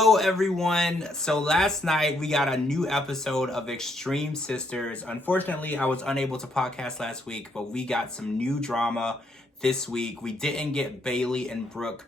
Hello everyone. So last night we got a new episode of Extreme Sisters. Unfortunately, I was unable to podcast last week, but we got some new drama this week. We didn't get Bailey and Brooke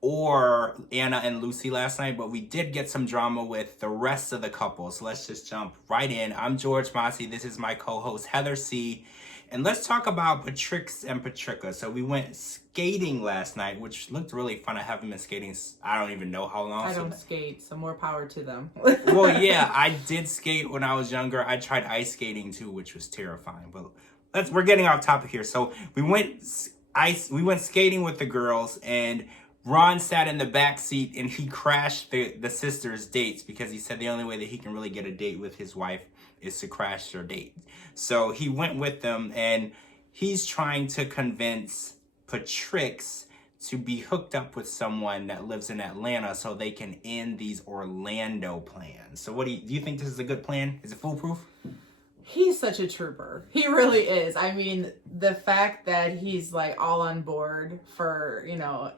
or Anna and Lucy last night, but we did get some drama with the rest of the couple. So let's just jump right in. I'm George Mossey. This is my co-host Heather C. And let's talk about Patrix and Patricia. So we went skating last night, which looked really fun. I haven't been skating, I don't even know how long. I don't skate, so more power to them. Well, yeah, I did skate when I was younger. I tried ice skating too, which was terrifying. But we're getting off topic here. So we went skating with the girls, and Ron sat in the back seat and he crashed the sisters' dates because he said the only way that he can really get a date with his wife is to crash their date. So he went with them, and he's trying to convince Patrix to be hooked up with someone that lives in Atlanta so they can end these Orlando plans. So what do you think this is a good plan? Is it foolproof? He's such a trooper. He really is. I mean, the fact that he's like all on board for,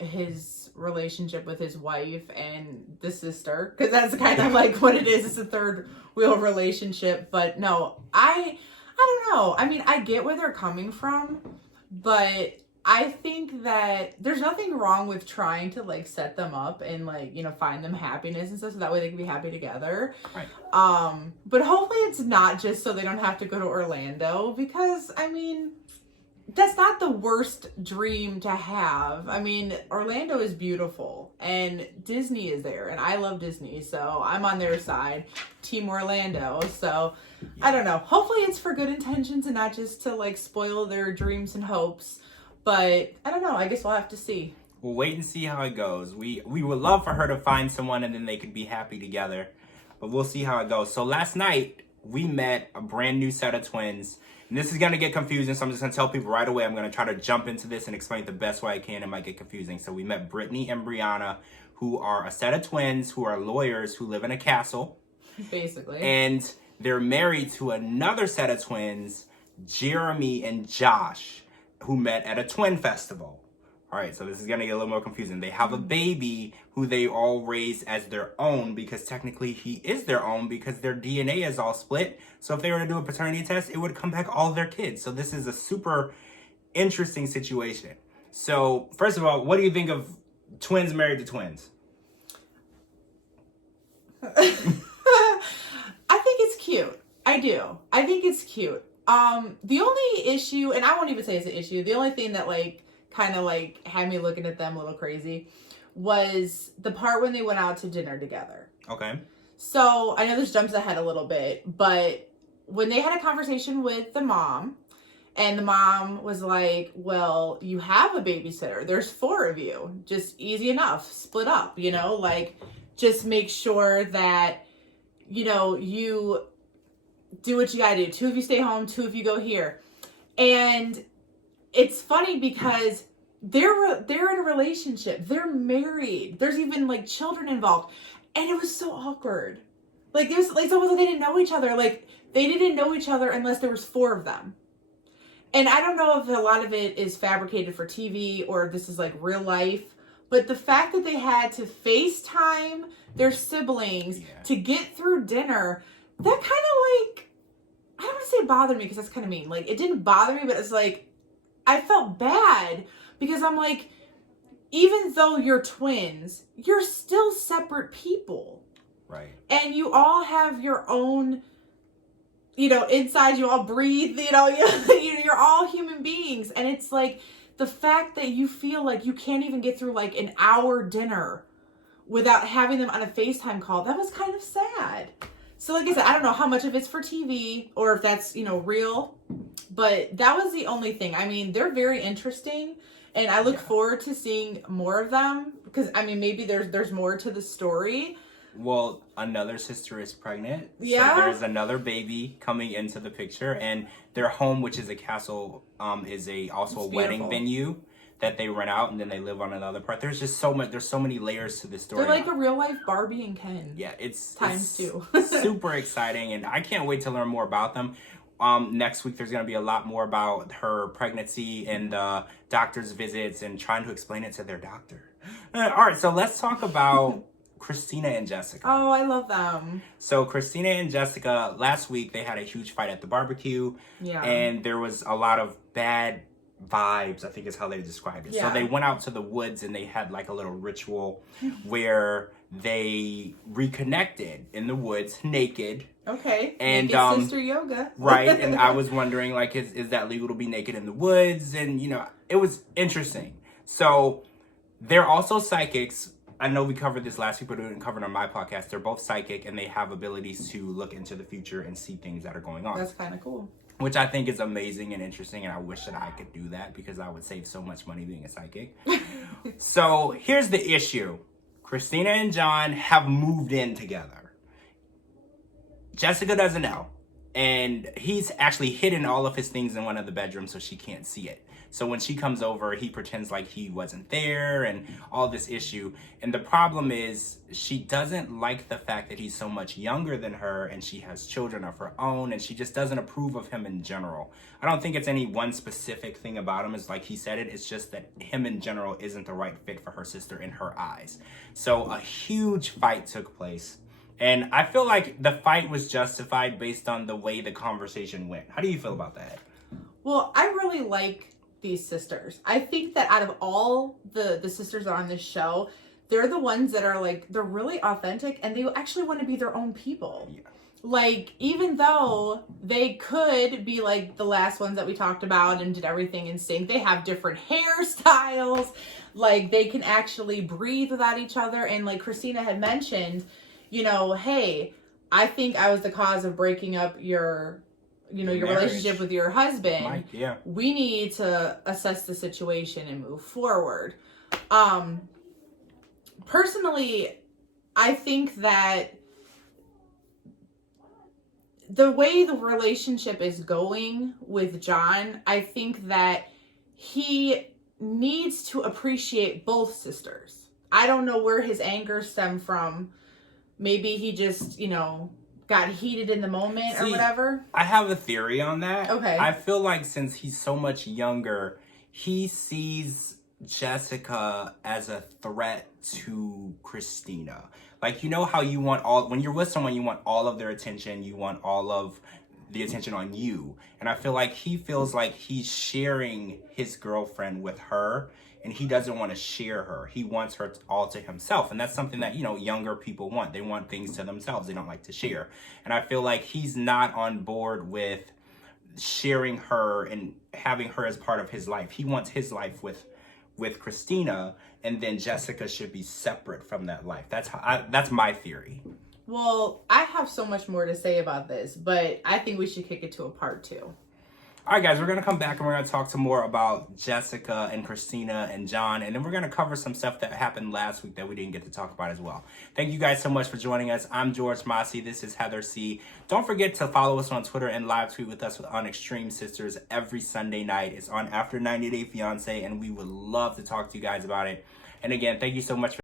his relationship with his wife and the sister, because that's kind of like what it is. It's a third wheel relationship. But no, I don't know. I mean, I get where they're coming from, but I think that there's nothing wrong with trying to like set them up and like, find them happiness and stuff so that way they can be happy together. Right. But hopefully it's not just so they don't have to go to Orlando, because I mean, that's not the worst dream to have. I mean, Orlando is beautiful and Disney is there, and I love Disney, so I'm on their side, Team Orlando. So I don't know. Hopefully it's for good intentions and not just to like spoil their dreams and hopes. But I don't know. I guess we'll have to see. We'll wait and see how it goes. We would love for her to find someone and then they could be happy together. But we'll see how it goes. So last night, we met a brand new set of twins. And this is going to get confusing, so I'm just going to tell people right away. I'm going to try to jump into this and explain it the best way I can. It might get confusing. So we met Brittany and Brianna, who are a set of twins who are lawyers who live in a castle. Basically. And they're married to another set of twins, Jeremy and Josh, who met at a twin festival. All right, so this is going to get a little more confusing. They have a baby who they all raise as their own, because technically he is their own because their DNA is all split. So if they were to do a paternity test, it would come back all their kids. So this is a super interesting situation. So first of all, what do you think of twins married to twins? I think it's cute. I do. I think it's cute. The only issue, and I won't even say it's an issue, the only thing that kind of had me looking at them a little crazy was the part when they went out to dinner together. Okay. So I know this jumps ahead a little bit, but when they had a conversation with the mom, and the mom was like, well, you have a babysitter. There's 4 of you. Just easy enough. Split up, just make sure that, you do what you gotta do. 2 of you stay home, 2 of you go here. And it's funny because they're in a relationship. They're married. There's even children involved. And it was so awkward. It was it's almost like they didn't know each other. They didn't know each other unless there was 4 of them. And I don't know if a lot of it is fabricated for TV or if this is real life. But the fact that they had to FaceTime their siblings to get through dinner, that kind of I don't want to say it bothered me because that's kind of mean. It didn't bother me, but it's I felt bad because I'm even though you're twins, you're still separate people. Right. And you all have your own, inside you all breathe, you're all human beings. And it's the fact that you feel you can't even get through an hour dinner without having them on a FaceTime call, that was kind of sad. So like I said, I don't know how much of it's for TV or if that's, real, but that was the only thing. I mean, they're very interesting and I look forward to seeing more of them because maybe there's more to the story. Well, another sister is pregnant. Yeah. So there's another baby coming into the picture, and their home, which is a castle, is also a wedding venue that they rent out, and then they live on another part. There's just so much. There's so many layers to this story. They're like a real life Barbie and Ken. Yeah, it's times 2. Super exciting, and I can't wait to learn more about them. Next week, there's going to be a lot more about her pregnancy and doctor's visits and trying to explain it to their doctor. All right, so let's talk about Christina and Jessica. Oh, I love them. So Christina and Jessica, last week they had a huge fight at the barbecue. Yeah. And there was a lot of bad vibes, I think is how they described it. Yeah. So they went out to the woods and they had like a little ritual where they reconnected in the woods naked. Okay. And naked sister yoga. Right. And I was wondering, like, is that legal to be naked in the woods? And, you know, it was interesting. So they're also psychics. I know we covered this last week, but we didn't cover it on my podcast. They're both psychic and they have abilities to look into the future and see things that are going on. That's kind of cool. Which I think is amazing and interesting, and I wish that I could do that because I would save so much money being a psychic. So here's the issue. Christina and John have moved in together. Jessica doesn't know. And he's actually hidden all of his things in one of the bedrooms so she can't see it. So when she comes over, he pretends like he wasn't there and all this issue. And the problem is she doesn't like the fact that he's so much younger than her and she has children of her own and she just doesn't approve of him in general. I don't think it's any one specific thing about him. It's like he said it. It's just that him in general isn't the right fit for her sister in her eyes. So a huge fight took place. And I feel like the fight was justified based on the way the conversation went. How do you feel about that? Well, I really like these sisters. I think that out of all the sisters that are on this show, they're the ones that are like, they're really authentic and they actually want to be their own people. Yeah. Like, even though they could be like the last ones that we talked about and did everything in sync, they have different hairstyles. Like, they can actually breathe without each other. And like Christina had mentioned, you know, hey, I think I was the cause of breaking up your relationship with your husband. Mike, yeah. We need to assess the situation and move forward. Personally, I think that the way the relationship is going with John, I think that he needs to appreciate both sisters. I don't know where his anger stemmed from. Maybe he just, you know, got heated in the moment or whatever. I have a theory on that. Okay. I feel like since he's so much younger, he sees Jessica as a threat to Christina. Like, you know how you want when you're with someone, you want all of their attention. You want all of the attention on you. And I feel like he feels like he's sharing his girlfriend with her. And he doesn't want to share her. He wants her all to himself. And that's something that, you know, younger people want. They want things to themselves. They don't like to share. And I feel like he's not on board with sharing her and having her as part of his life. He wants his life with Christina, and then Jessica should be separate from that life. That's my theory. Well, I have so much more to say about this, but I think we should kick it to a part 2. All right, guys, we're going to come back and we're going to talk some more about Jessica and Christina and John. And then we're going to cover some stuff that happened last week that we didn't get to talk about as well. Thank you guys so much for joining us. I'm George Mossey. This is Heather C. Don't forget to follow us on Twitter and live tweet with us on Extreme Sisters every Sunday night. It's on After 90 Day Fiancé, and we would love to talk to you guys about it. And again, thank you so much for